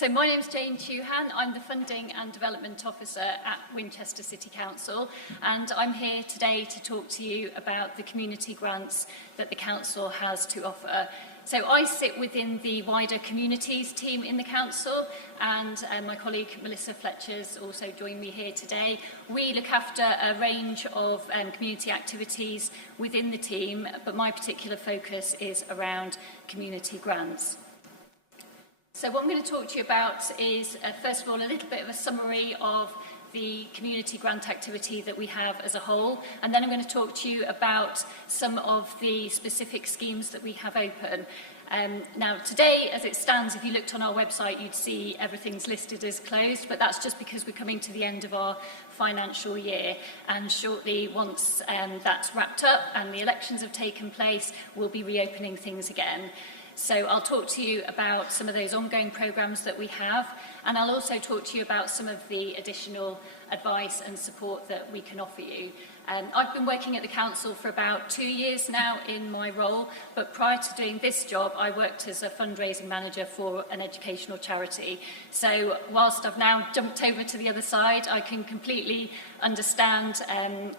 So my name is Jane Chuhan. I'm the Funding and Development Officer at Winchester City Council, and I'm here today to talk to you about the community grants that the Council has to offer. So I sit within the wider communities team in the Council, and my colleague Melissa Fletcher's also joined me here today. We look after a range of community activities within the team, but my particular focus is around community grants. So what I'm going to talk to you about is, first of all, a little bit of a summary of the community grant activity that we have as a whole, and then I'm going to talk to you about some of the specific schemes that we have open. Now today, as it stands, if you looked on our website, you'd see everything's listed as closed, but that's just because we're coming to the end of our financial year, and shortly, once that's wrapped up and the elections have taken place, we'll be reopening things again. So I'll talk to you about some of those ongoing programmes that we have, and I'll also talk to you about some of the additional advice and support that we can offer you. I've been working at the Council for about 2 years now in my role, but prior to doing this job, I worked as a fundraising manager for an educational charity. So whilst I've now jumped over to the other side, I can completely understand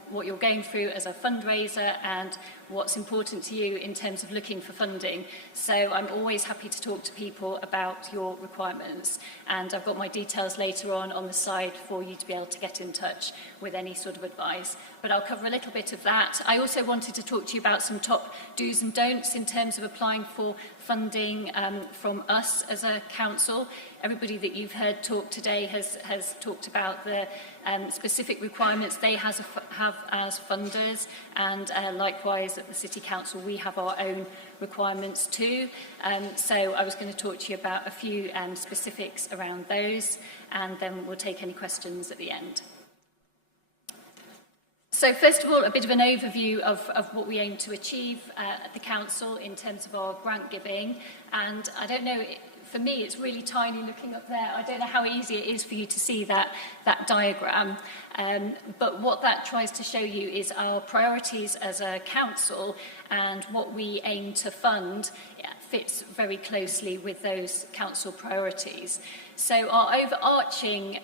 what you're going through as a fundraiser and what's important to you in terms of looking for funding. So I'm always happy to talk to people about your requirements, and I've got my details later on the side for you to be able to get in touch with any sort of advice. But I'll cover a little bit of that. I also wanted to talk to you about some top do's and don'ts in terms of applying for funding from us as a council. Everybody that you've heard talk today has talked about the specific requirements they have as funders, and likewise at the City Council we have our own requirements too. So I was going to talk to you about a few specifics around those, and then we'll take any questions at the end. So first of all, a bit of an overview of what we aim to achieve at the Council in terms of our grant giving. And I don't know, for me it's really tiny looking up there. I don't know how easy it is for you to see that diagram. But what that tries to show you is our priorities as a council, and what we aim to fund fits very closely with those council priorities. So our overarching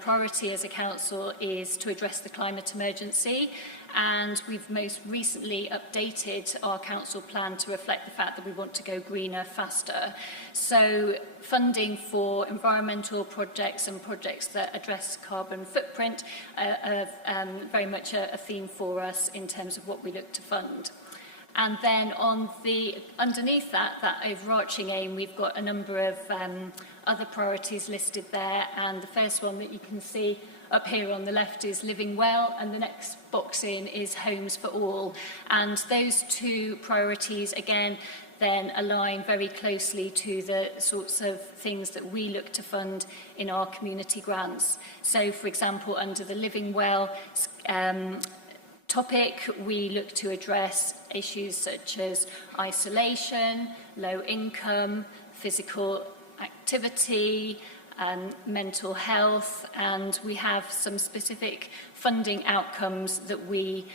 priority as a council is to address the climate emergency, and we've most recently updated our council plan to reflect the fact that we want to go greener faster. So funding for environmental projects and projects that address carbon footprint are very much a theme for us in terms of what we look to fund. And then underneath that overarching aim, we've got a number of other priorities listed there, and the first one that you can see up here on the left is living well, and the next box in is homes for all. And those two priorities again then align very closely to the sorts of things that we look to fund in our community grants. So for example, under the living well topic, we look to address issues such as isolation, low income, physical activity, mental health, and we have some specific funding outcomes that we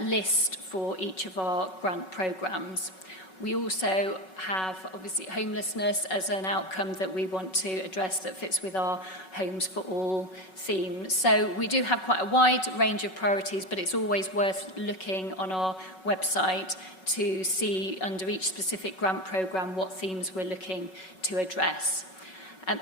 list for each of our grant programmes. We also have, obviously, homelessness as an outcome that we want to address that fits with our Homes for All theme. So we do have quite a wide range of priorities, but it's always worth looking on our website to see under each specific grant programme what themes we're looking to address.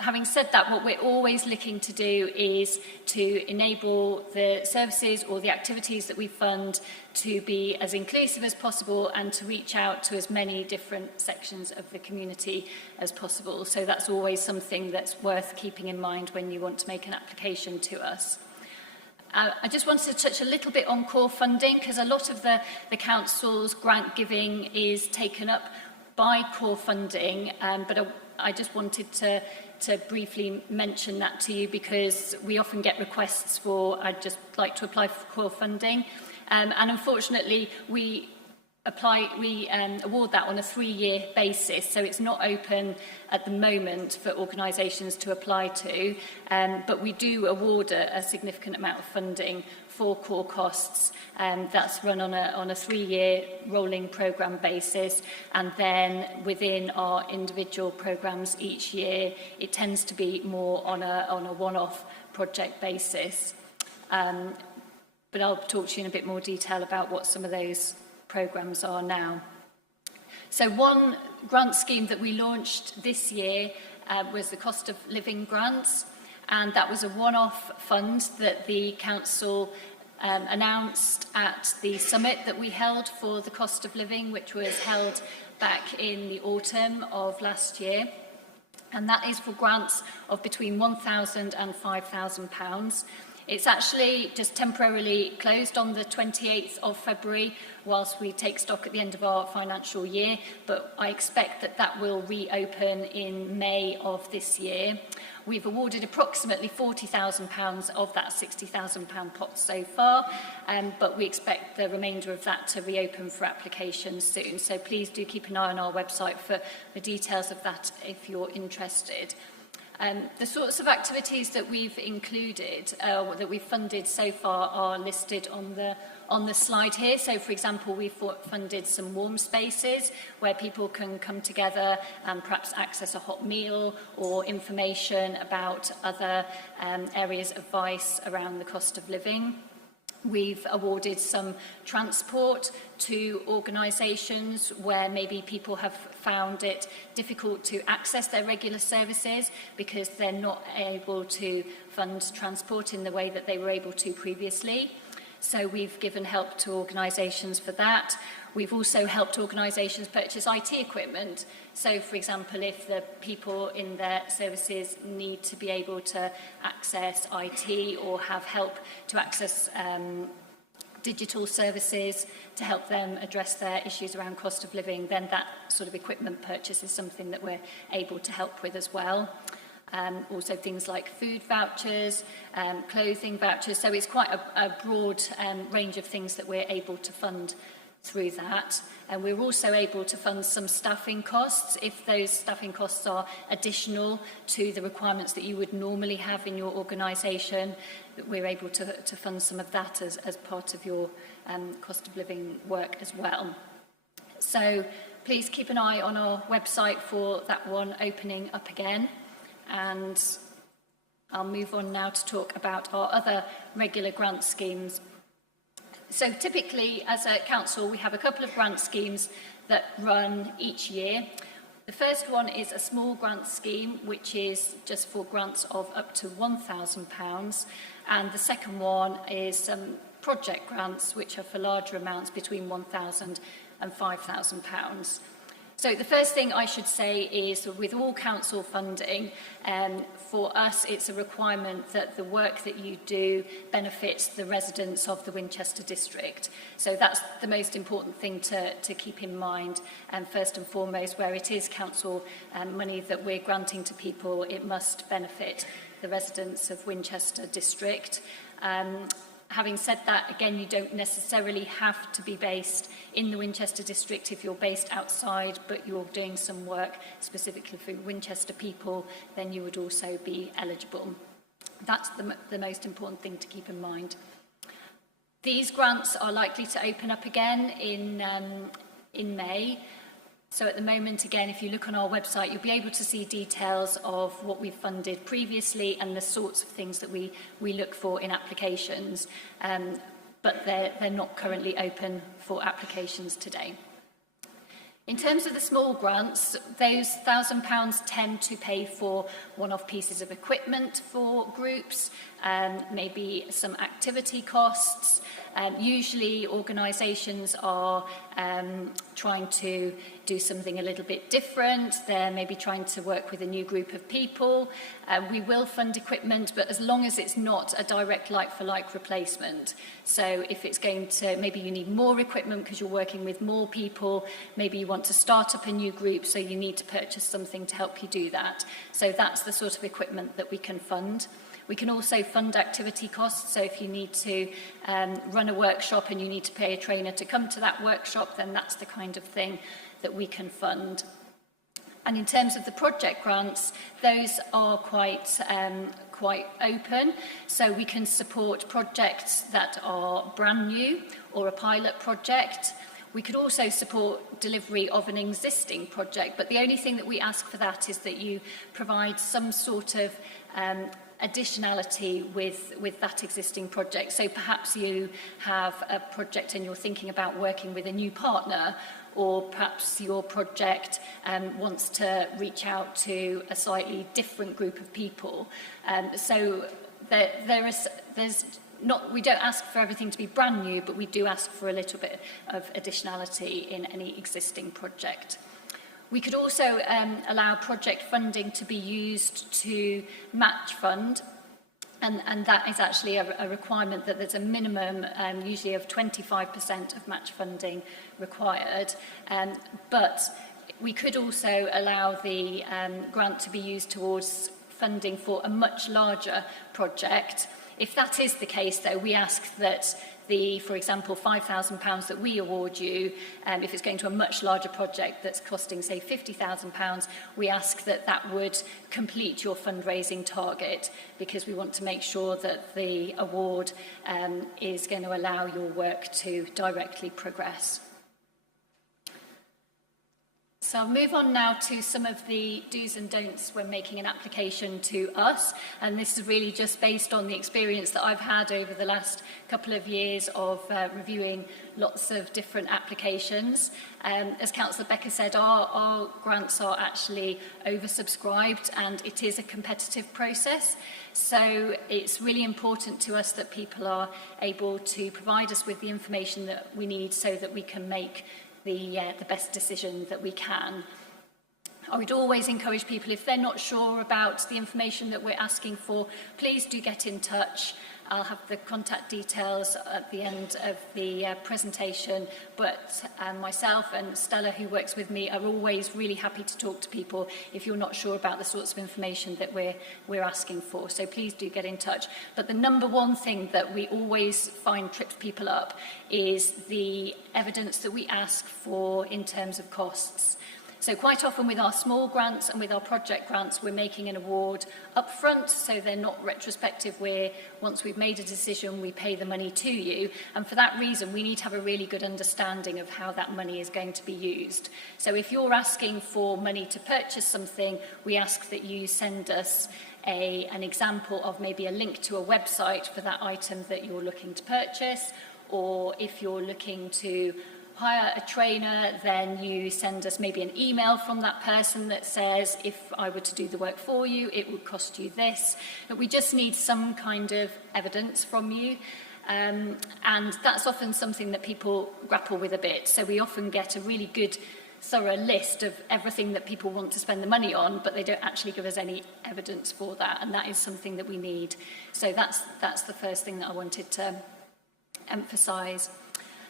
Having said that, what we're always looking to do is to enable the services or the activities that we fund to be as inclusive as possible and to reach out to as many different sections of the community as possible. So that's always something that's worth keeping in mind when you want to make an application to us. I just wanted to touch a little bit on core funding, because a lot of the Council's grant giving is taken up by core funding, but I just wanted to briefly mention that to you, because we often get requests for, I'd just like to apply for core funding. And unfortunately, we award that on a 3-year basis, so it's not open at the moment for organisations to apply to, but we do award a significant amount of funding for core costs. That's run on a 3-year rolling programme basis, and then within our individual programmes each year, it tends to be more on a one-off project basis. But I'll talk to you in a bit more detail about what some of those programmes are now. So one grant scheme that we launched this year was the cost of living grants, and that was a one-off fund that the council announced at the summit that we held for the cost of living, which was held back in the autumn of last year. And that is for grants of between £1,000 and £5,000. It's actually just temporarily closed on the 28th of February whilst we take stock at the end of our financial year, but I expect that that will reopen in May of this year. We've awarded approximately £40,000 of that £60,000 pot so far, but we expect the remainder of that to reopen for applications soon. So please do keep an eye on our website for the details of that if you're interested. The sorts of activities that we've included, that we've funded so far, are listed on the slide here. So, for example, we've funded some warm spaces where people can come together and perhaps access a hot meal or information about other areas of advice around the cost of living. We've awarded some transport to organisations where maybe people have found it difficult to access their regular services because they're not able to fund transport in the way that they were able to previously. So we've given help to organisations for that. We've also helped organisations purchase IT equipment. So, for example, if the people in their services need to be able to access IT or have help to access digital services to help them address their issues around cost of living, then that sort of equipment purchase is something that we're able to help with as well. Also things like food vouchers, clothing vouchers. So it's quite a broad range of things that we're able to fund through that. And we're also able to fund some staffing costs if those staffing costs are additional to the requirements that you would normally have in your organisation. We're able to fund some of that as part of your cost of living work as well. So please keep an eye on our website for that one opening up again. And I'll move on now to talk about our other regular grant schemes. So typically, as a council, we have a couple of grant schemes that run each year. The first one is a small grant scheme, which is just for grants of up to £1,000. And the second one is some project grants, which are for larger amounts between £1,000 and £5,000. So the first thing I should say is with all council funding, for us it's a requirement that the work that you do benefits the residents of the Winchester district. So that's the most important thing to keep in mind. And first and foremost, where it is council money that we're granting to people, it must benefit the residents of Winchester district. Having said that, again, you don't necessarily have to be based in the Winchester district. If you're based outside, but you're doing some work specifically for Winchester people, then you would also be eligible. That's the most important thing to keep in mind. These grants are likely to open up again in May. So at the moment, again, if you look on our website, you'll be able to see details of what we've funded previously and the sorts of things that we look for in applications, but they're not currently open for applications today. In terms of the small grants, those £1,000 tend to pay for one-off pieces of equipment for groups, maybe some activity costs. Usually organisations are trying to do something a little bit different. They're maybe trying to work with a new group of people. We will fund equipment, but as long as it's not a direct like-for-like replacement. So if it's going to, maybe you need more equipment because you're working with more people, maybe you want to start up a new group, so you need to purchase something to help you do that. So that's the sort of equipment that we can fund. We can also fund activity costs, so if you need to run a workshop and you need to pay a trainer to come to that workshop, shop, then that's the kind of thing that we can fund. And in terms of the project grants, those are quite open. So we can support projects that are brand new or a pilot project. We could also support delivery of an existing project, but the only thing that we ask for that is that you provide some sort of additionality with that existing project. So perhaps you have a project and you're thinking about working with a new partner, or perhaps your project wants to reach out to a slightly different group of people. So we don't ask for everything to be brand new, but we do ask for a little bit of additionality in any existing project. We could also allow project funding to be used to match fund, and that is actually a requirement that there's a minimum usually of 25% of match funding required. But we could also allow the grant to be used towards funding for a much larger project. If that is the case, though, we ask that for example, £5,000 that we award you, if it's going to a much larger project that's costing, say, £50,000, we ask that that would complete your fundraising target, because we want to make sure that the award is going to allow your work to directly progress. So I'll move on now to some of the do's and don'ts when making an application to us, and this is really just based on the experience that I've had over the last couple of years of reviewing lots of different applications. As Councillor Becker said, our grants are actually oversubscribed and it is a competitive process, so it's really important to us that people are able to provide us with the information that we need so that we can make the best decision that we can. I would always encourage people, if they're not sure about the information that we're asking for, please do get in touch. I'll have the contact details at the end of the presentation, but myself and Stella, who works with me, are always really happy to talk to people if you're not sure about the sorts of information that we're asking for. So please do get in touch. But the number one thing that we always find trips people up is the evidence that we ask for in terms of costs. So quite often with our small grants and with our project grants, we're making an award up front, so they're not retrospective, where once we've made a decision, we pay the money to you. And for that reason, we need to have a really good understanding of how that money is going to be used. So if you're asking for money to purchase something, we ask that you send us an example of maybe a link to a website for that item that you're looking to purchase, or if you're looking to hire a trainer, then you send us maybe an email from that person that says, if I were to do the work for you, it would cost you this. But we just need some kind of evidence from you. And that's often something that people grapple with a bit. So we often get a really good, thorough list of everything that people want to spend the money on, but they don't actually give us any evidence for that. And that is something that we need. So that's the first thing that I wanted to emphasise.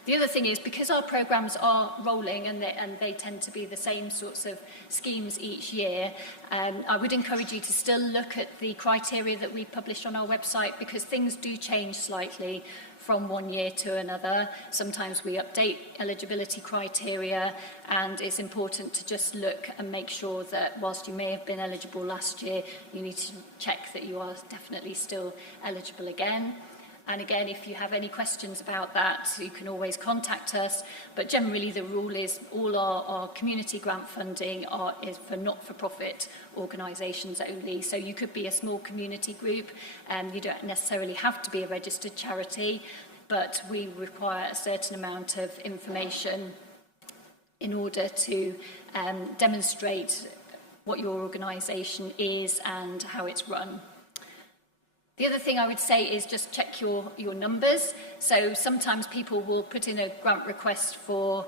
The other thing is, because our programmes are rolling and they tend to be the same sorts of schemes each year, I would encourage you to still look at the criteria that we publish on our website, because things do change slightly from one year to another. Sometimes we update eligibility criteria, and it's important to just look and make sure that whilst you may have been eligible last year, you need to check that you are definitely still eligible again. And again, if you have any questions about that, you can always contact us. But generally, the rule is all our community grant funding is for not-for-profit organisations only. So you could be a small community group, and you don't necessarily have to be a registered charity, but we require a certain amount of information in order to demonstrate what your organisation is and how it's run. The other thing I would say is just check your numbers. So sometimes people will put in a grant request for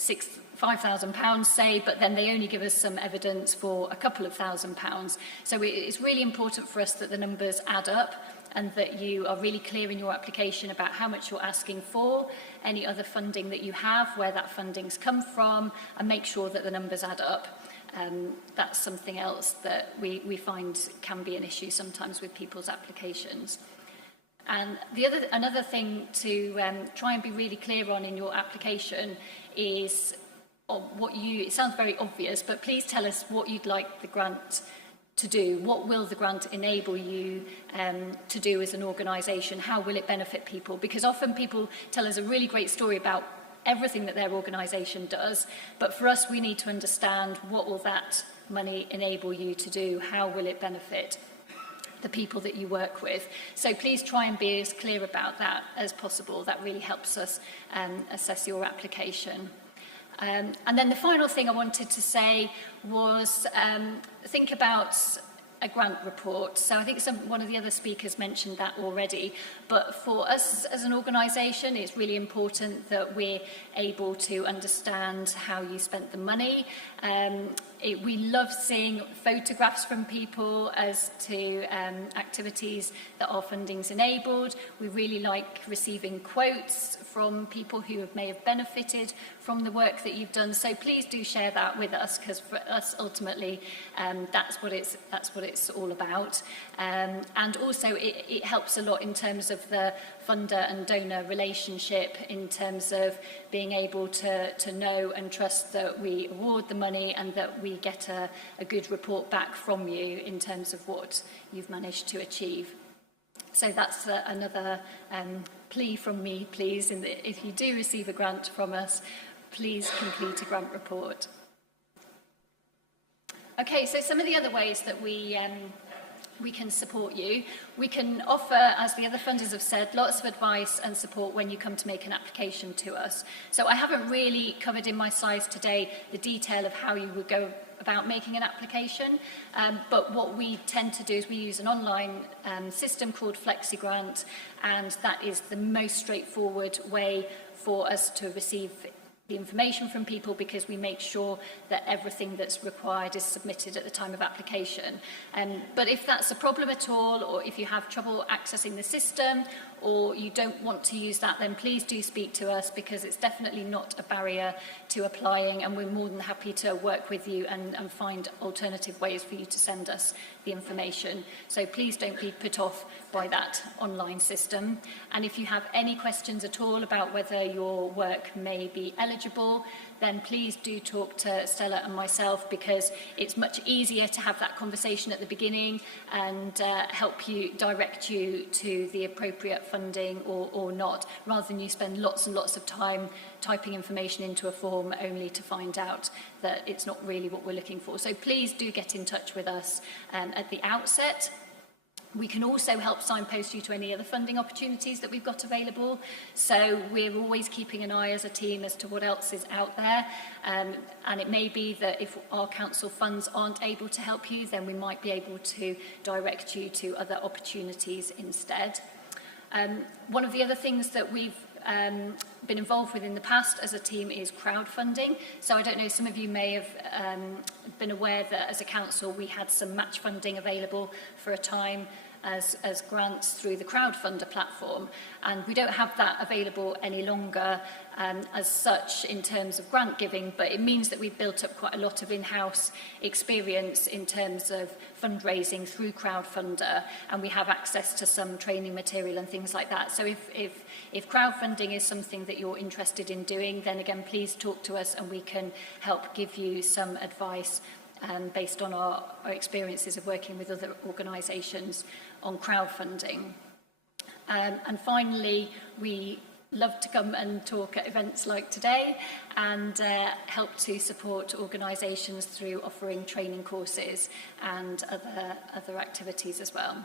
£5,000, say, but then they only give us some evidence for a couple of £1,000s. So it's really important for us that the numbers add up and that you are really clear in your application about how much you're asking for, any other funding that you have, where that funding's come from, and make sure that the numbers add up. That's something else that we find can be an issue sometimes with people's applications. And another thing to try and be really clear on in your application is it sounds very obvious, but please tell us what you'd like the grant to do. What will the grant enable you to do as an organisation? How will it benefit people? Because often people tell us a really great story about everything that their organisation does, but for us we need to understand what will that money enable you to do? How will it benefit the people that you work with? So please try and be as clear about that as possible. That really helps us assess your application. And then the final thing I wanted to say was think about a grant report. So I think one of the other speakers mentioned that already, but for us as an organisation, it's really important that we're able to understand how you spent the money. We love seeing photographs from people as to activities that our funding's enabled. We really like receiving quotes from people who may have benefited from the work that you've done. So please do share that with us, because for us ultimately that's what it's all about. And also it helps a lot in terms of the funder and donor relationship, in terms of being able to know and trust that we award the money and that we get a good report back from you in terms of what you've managed to achieve. So that's another plea from me, please, in that if you do receive a grant from us, please complete a grant report. Okay, so some of the other ways that we can support you. We can offer, as the other funders have said, lots of advice and support when you come to make an application to us. So I haven't really covered in my slides today the detail of how you would go about making an application, but what we tend to do is we use an online system called FlexiGrant, and that is the most straightforward way for us to receive the information from people, because we make sure that everything that's required is submitted at the time of application. But if that's a problem at all, or if you have trouble accessing the system, or you don't want to use that, then please do speak to us, because it's definitely not a barrier to applying, and we're more than happy to work with you and find alternative ways for you to send us the information. So please don't be put off by that online system. And if you have any questions at all about whether your work may be eligible, then please do talk to Stella and myself, because it's much easier to have that conversation at the beginning and help you, direct you to the appropriate funding or not, rather than you spend lots and lots of time typing information into a form only to find out that it's not really what we're looking for. So please do get in touch with us at the outset. We can also help signpost you to any other funding opportunities that we've got available. So we're always keeping an eye as a team as to what else is out there. And it may be that if our council funds aren't able to help you, then we might be able to direct you to other opportunities instead. One of the other things that we've been involved with in the past as a team is crowdfunding. So I don't know, some of you may have been aware that as a council we had some match funding available for a time as grants through the crowdfunder platform, and we don't have that available any longer as such in terms of grant giving, but it means that we've built up quite a lot of in-house experience in terms of fundraising through crowdfunder, and we have access to some training material and things like that. So if crowdfunding is something that you're interested in doing, then again please talk to us and we can help give you some advice based on our experiences of working with other organisations on crowdfunding. And finally, we love to come and talk at events like today and help to support organisations through offering training courses and other activities as well.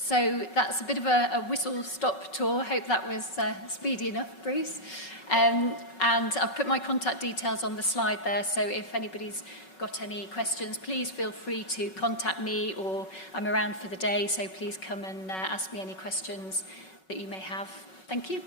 So that's a bit of a whistle-stop tour. Hope that was speedy enough, Bruce. And I've put my contact details on the slide there, so if anybody's got any questions, please feel free to contact me, or I'm around for the day, so please come and ask me any questions that you may have. Thank you.